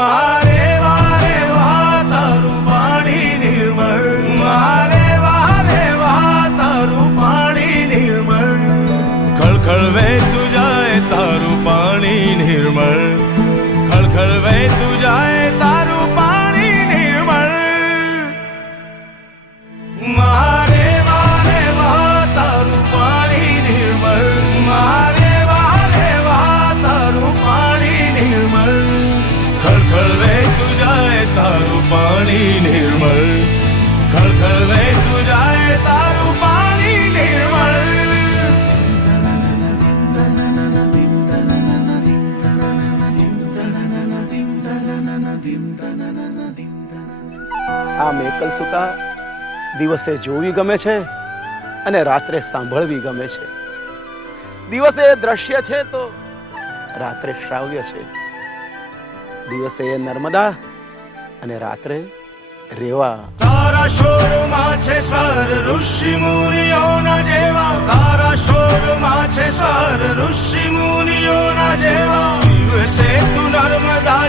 મારે વારે વાહ તારું પાણી નિર્મળ, મારે વારે વાહ તારું પાણી નિર્મળ, ખળખળ વહેતું જાય તારું પાણી નિર્મળ, ખળખળ વહેતું જાય તારું પાણી નિર્મળ. મારે વારે વાહ તારું પાણી નિર્મળ, મારે વારે વાહ તારું પાણી નિર્મળ, ખળખળ વહેતું જાય તારું પાણી નિર્મળ, ખળખળ વહેતું જાય તારું પાણી નિર્મળ. આ મેકલ સુતા દિવસે જોવી ગમે છે અને રાત્રે સાંભળવી ગમે છે. દિવસે દ્રશ્ય છે તો રાત્રે શ્રાવ્ય છે. દિવસે નર્મદા અને રાત્રે રેવા. તારા શોરમાં છે સ્વર ઋષિ મુનિઓના જેવા, તારા શોરમાં છે સ્વર ઋષિ મુનિઓના જેવા. દિવસે તું નર્મદા